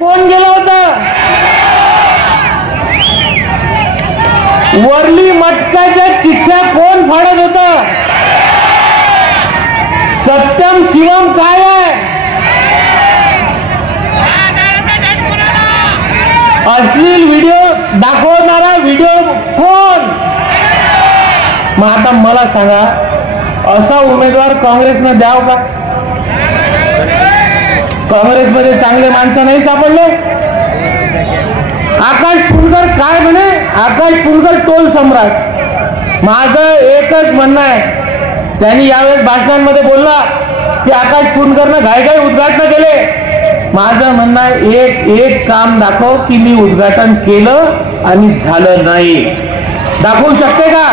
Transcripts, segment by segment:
कोण गेलं होतं? वरली मटकाच्या चिठ्ठ्या कोण फाडत होतं? सत्यम शिवम काय आहे? अश्लील व्हिडिओ दाखवणारा व्हिडिओ कोण? मग आता मला सांगा, असा उमेदवार काँग्रेसनं द्याव का? काँग्रेसमध्ये चांगले माणसं नाही सापडले? आकाश फुंडकर काय म्हणे? आकाश फुंडकर टोल सम्राट. माझं एकच म्हणणं आहे, त्यांनी यावेळेस भाषणांमध्ये बोलला की आकाश फुंडकरनं घाईघाई उद्घाटन केले. माझं म्हणणं आहे, एक काम दाखव की मी उद्घाटन केलं आणि झालं नाही. दाखवू शकते का?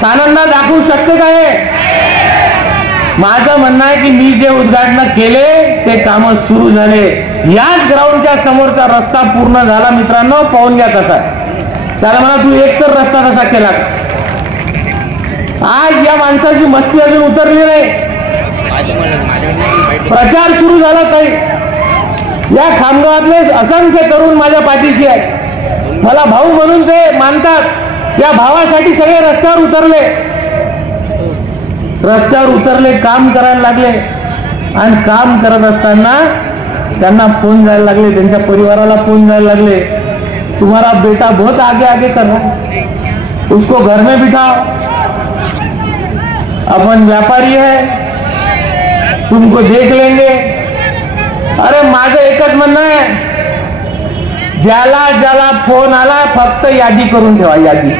सानंदा दाखवू शकते का? हे माझं म्हणणं आहे की मी जे उद्घाटन केले ते काम सुरू झाले. याच ग्राउंडच्या समोरचा रस्ता पूर्ण झाला. मित्रांनो, पाहून घ्या कसा. त्याला म्हणा तू एक तर रस्ता कसा केला. आज या माणसाची मस्ती अजून उतरली नाही. प्रचार सुरू झाला. ताई, या खामगावातले असंख्य तरुण माझ्या पाठीशी आहेत. मला भाऊ म्हणून ते मानतात. या भावासाठी सगळे रस्त्यावर उतरले, काम करायला लागले. आणि काम करत असताना त्यांना फोन जायला लागले, त्यांच्या परिवाराला फोन जायला लागले, तुम्हारा बेटा बहुत आगे आगे कर रहा है, उसको घर में बिठाओ, अपन व्यापारी है, तुमको देख लेंगे. अरे माझं एकच म्हणणं आहे, ज्याला ज्याला फोन आला फक्त यादी करून ठेवा. यादी,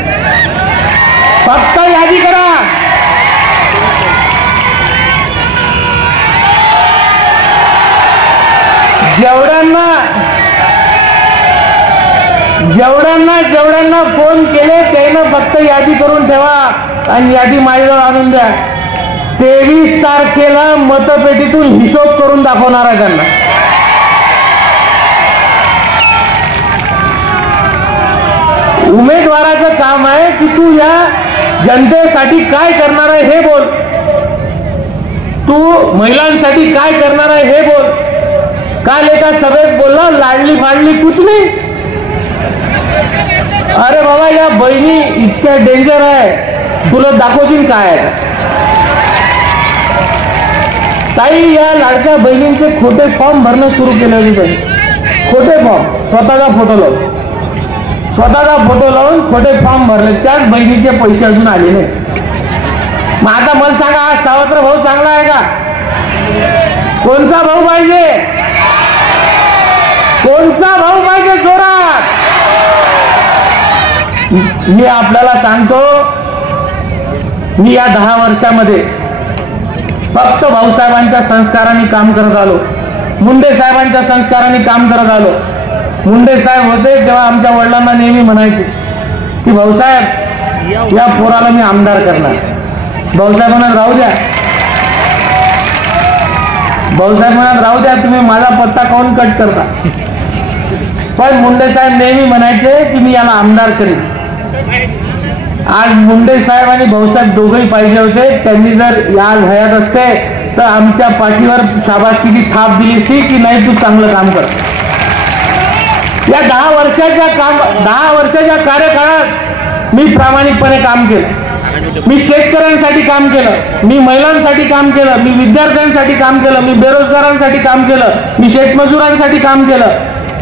फक्त यादी करा. जेवढ्यांना फोन केले त्यानं फक्त यादी करून ठेवा आणि यादी माझ्याजवळ आणून द्या. 23 तारखेला मतपेटीतून हिशोब करून दाखवणार आहे त्यांना. उमेदवाराचं काम आहे की तू या जनतेसाठी काय करणार आहे हे बोल. तू महिलांसाठी काय करणार आहे हे बोल. काल एका सभेत बोलला लाडली फाडली कुछ नाही. अरे बाबा, या बहिणी इतक्या डेंजर आहे, तुला दाखवतील काय आहे. ताई, या लाडक्या बहिणींचे खोटे फॉर्म भरणं सुरू केले होते. खोटे फॉर्म, स्वतःचा फोटो लावून खोटे फॉर्म भरले. त्याच बहिणीचे पैसे अजून आले नाही. मग आता मला सांगा, हा सावत्र भाऊ चांगला आहे का? कोणचा भाऊ पाहिजे? कोणचा भाऊ पाहिजे जोरात? मी आपल्याला सांगतो, मी या 10 वर्षामध्ये फक्त भाऊसाहेबांच्या संस्कारांनी काम करत आलो. मुंडे साहेबांच्या संस्कारांनी काम करत आलो. मुंडे साहेब होते तेव्हा आमच्या वडिलांना नेहमी म्हणायचे की भाऊसाहेब, या पोराला मी आमदार करणार. भाऊसाहेब म्हणत राहू द्या. भाऊसाहेब म्हणत राहू द्या, तुम्ही माझा पत्ता काऊन कट करता. पण मुंडे साहेब नेहमी म्हणायचे की मी याला आमदार करीन. आज मुंडे साहेब आणि भाऊसाहेब दोघंही पाहिजे होते. त्यांनी जर आज हयात असते तर आमच्या पाठीवर शाबासकीची थाप दिली असती की नाही तू चांगलं काम कर. या 10 वर्षाच्या कार्यकाळात मी प्रामाणिकपणे काम केलं. मी शेतकऱ्यांसाठी काम केलं, मी महिलांसाठी काम केलं, मी विद्यार्थ्यांसाठी काम केलं, मी बेरोजगारांसाठी काम केलं, मी शेतमजुरांसाठी काम केलं,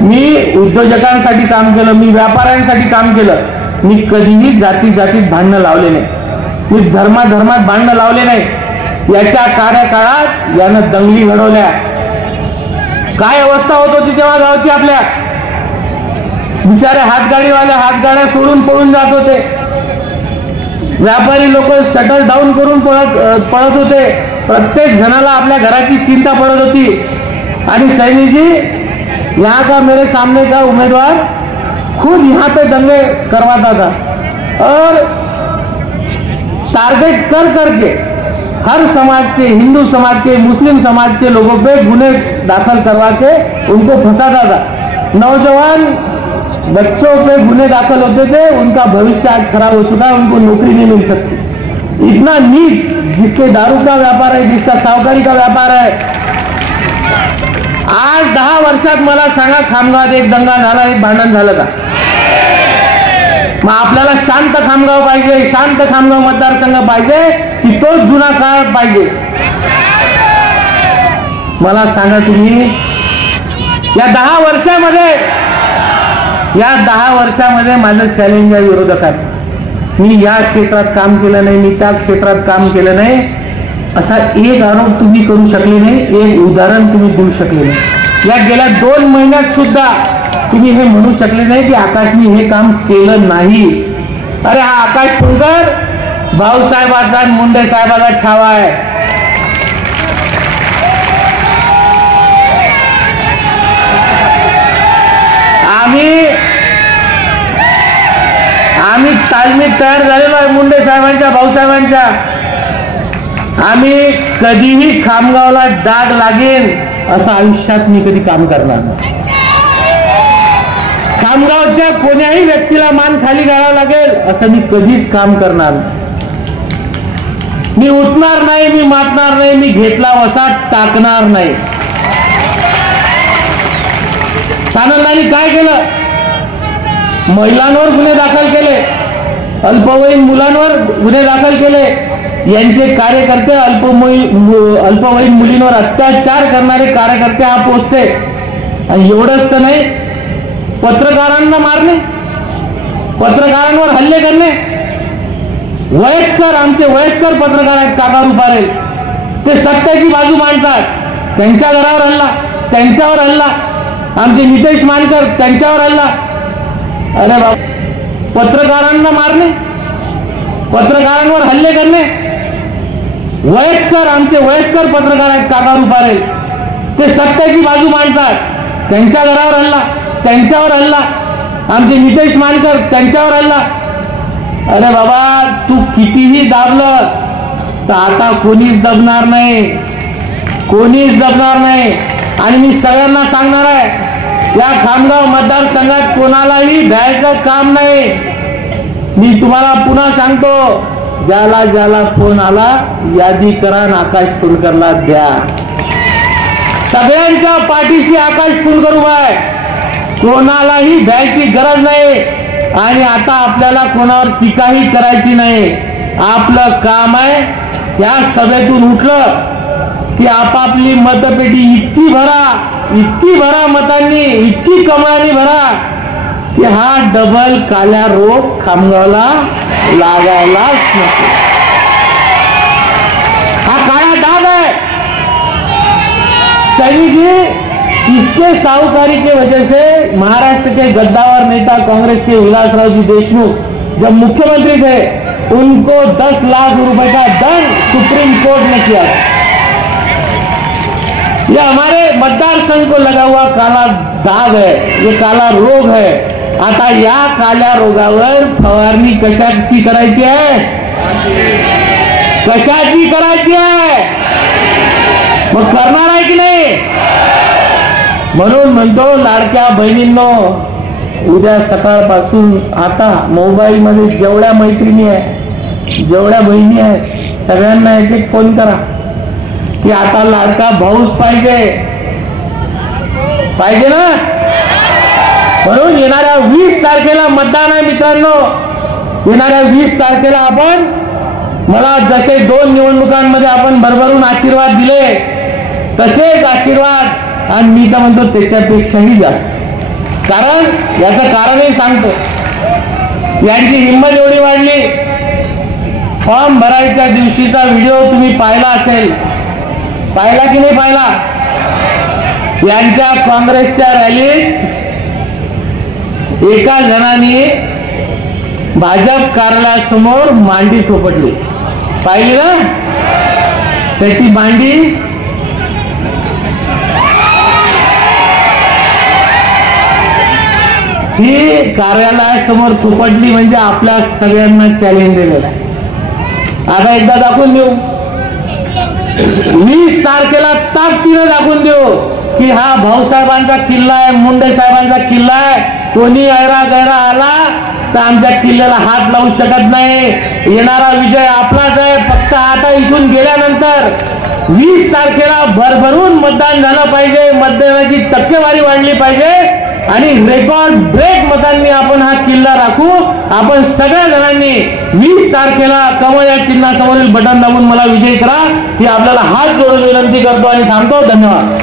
मी उद्योजकांसाठी काम केलं, मी व्यापाऱ्यांसाठी काम केलं. मी कधीही जातीत भांडणं लावले नाही. मी धर्मात भांडणं लावले नाही. याच्या कार्यकाळात यानं दंगली घडवल्या. काय अवस्था होत होती तेव्हा गावची आपल्या. बिचारे हातगाड्या सोडून पळून जात होते. व्यापारी लोक शटर डाऊन करून पळत होते. प्रत्येक जणाला आपल्या घराची चिंता पडत होती. आणि सैनी जी, यहाँ का मेरे सामने का उम्मीदवार खुद यहाँ पे दंगे करवाता था और टारगेट कर करके हर समाज के, हिंदू समाज के, मुस्लिम समाज के लोगों पे गुने दाखिल करवा के उनको फंसाता था. नौजवान बच्चों पे गुने दाखिल होते थे. उनका भविष्य आज खराब हो चुका है. उनको नौकरी नहीं मिल सकती. इतना नीच जिसके दारू का व्यापार है, जिसका साहूकारी का व्यापार है, आज वर्षात मला सांगा, खामगावात एक दंगा झाला, एक भांडण झालं का? मग आपल्याला शांत खामगाव पाहिजे, शांत खामगाव मतदारसंघ पाहिजे की तोच जुना काळ पाहिजे? मला सांगा तुम्ही. या 10 वर्षामध्ये माझं चॅलेंज आहे विरोधकांना. मी या क्षेत्रात काम केलं नाही, मी त्या क्षेत्रात काम केलं नाही, असा एक आरोप तुम्ही करू शकले नाही, एक उदाहरण तुम्ही देऊ शकले नाही. या गेल्या 2 महिन्यात सुद्धा तुम्ही हे म्हणू शकले नाही की आकाशने हे काम केलं नाही. अरे हा आकाश फुंकर भाऊसाहेबाचा आणि मुंडे साहेबाचा छावा आहे. आम्ही तालमीत तयार झालेलो आहे मुंडे साहेबांच्या, भाऊसाहेबांच्या. आम्ही कधीही खामगावला डाग लागेल असं आयुष्यात मी कधी काम करणार नाही. खामगावच्या कोण्याही व्यक्तीला मान खाली घालावं लागेल असं मी कधीच काम करणार नाही. मी उठणार नाही, मी मातणार नाही, मी घेतला वसा टाकणार नाही. सानंदांनी काय केलं? महिलांवर गुन्हे दाखल केले, अल्पवयीन मुलांवर गुन्हे दाखल केले, यांचे कार्यकर्ते अल्पवयीन मुलींवर अत्याचार करणारे कार्यकर्ते हा पोचते. आणि एवढंच तर नाही, पत्रकारांना मारणे, पत्रकारांवर हल्ले करणे. वयस्कर, आमचे वयस्कर पत्रकार आहेत काका रुपारे, ते सत्याची बाजू मांडतात. त्यांच्या घरावर हल्ला, त्यांच्यावर हल्ला. आमचे नितेश मानकर, त्यांच्यावर हल्ला. अरे बाबा, पत्रकारांना मारणे, पत्रकारांवर हल्ले करणे. वयस्कर, आमचे वयस्कर पत्रकार आहेत काका रुपारे, ते सत्याची बाजू मांडतात. त्यांच्या घरावर हल्ला, त्यांच्यावर हल्ला. आमचे नितेश मानकर, त्यांच्यावर हल्ला. अरे बाबा, तू कितीही दाबलं तर आता कोणीच दबणार नाही, कोणीच दबणार नाही. आणि मी सगळ्यांना सांगणार आहे, या खामगाव मतदारसंघात कोणालाही भ्यायचं काम नाही. मी तुम्हाला पुन्हा सांगतो, ज्याला ज्याला फोन आला यादी करा आणि आकाश फुंडकरला द्या. सगळ्यांच्या पाठीशी आकाश फुंडकर उभा आहे, कोणालाही भ्यायची गरज नाही. आणि आता आपल्याला कोणावर टीकाही करायची नाही. आपलं काम आहे या सभेतून उठलं की आपापली मतपेटी इतकी भरा मतांनी, इतकी कमळांनी भरा की हा डबल काल्या रोग खामगावला लागायलाच नको. हा काळा डाग है सैनी जी. इसके साहूकारी के वजह से महाराष्ट्र के गद्दावर नेता कांग्रेस के विलासराव जी देशमुख जब मुख्यमंत्री थे, उनको 10 लाख रुपए का दंड सुप्रीम कोर्ट ने किया. ये हमारे मतदार संघ को लगा हुआ काला दाग है, ये काला रोग है. आता या काल्या रोगावर फवारणी कशाची करायची आहे? कशाची करायची आहे? मग करणार आहे की नाही? म्हणून म्हणतो, लाडक्या बहिणींनो, उद्या सकाळपासून आता मोबाईल मध्ये जेवढ्या मैत्रिणी आहेत, जेवढ्या बहिणी आहेत, सगळ्यांना एक एक फोन करा की आता लाडका भाऊच पाहिजे ना. म्हणून येणाऱ्या 20 तारखेला मतदान आहे मित्रांनो. येणाऱ्या 20 तारखेला आपण, मला जसे 2 निवडणुकांमध्ये आपण भरभरून आशीर्वाद दिले, तसेच आशीर्वाद, आणि मी तर म्हणतो त्याच्यापेक्षाही जास्त. कारण याचं कारणही सांगतो. यांची हिंमत एवढी वाढली, फॉर्म भरायच्या दिवशीचा व्हिडिओ तुम्ही पाहिला असेल, पाहिला की नाही पाहिला? यांच्या काँग्रेसच्या रॅलीत एका जणाने भाजप कार्यालयासमोर मांडी थोपटली, पाहिली ना? त्याची मांडी ही कार्यालयासमोर थोपटली म्हणजे आपल्या सगळ्यांना चॅलेंज दिलेलं आहे. आता एकदा दाखवून देऊ, 20 तारखेला ताकदीने दाखवून देऊ की हा भाऊसाहेबांचा किल्ला आहे, मुंडे साहेबांचा किल्ला आहे. कोणी ऐरा गैरा आला तर आमच्या किल्ल्याला हात लावू शकत नाही. येणारा विजय आपलाच आहे. फक्त आता इथून गेल्यानंतर 20 तारखेला भरभरून मतदान झालं पाहिजे, मतदानाची टक्केवारी वाढली पाहिजे आणि रेकॉर्ड ब्रेक मतांनी आपण हा किल्ला राखू. आपण सगळ्या जणांनी 20 तारखेला कमळ या चिन्हासमोरील बटन दाबून मला विजयी करा ही आपल्याला हात जोडून विनंती करतो आणि थांबतो. धन्यवाद.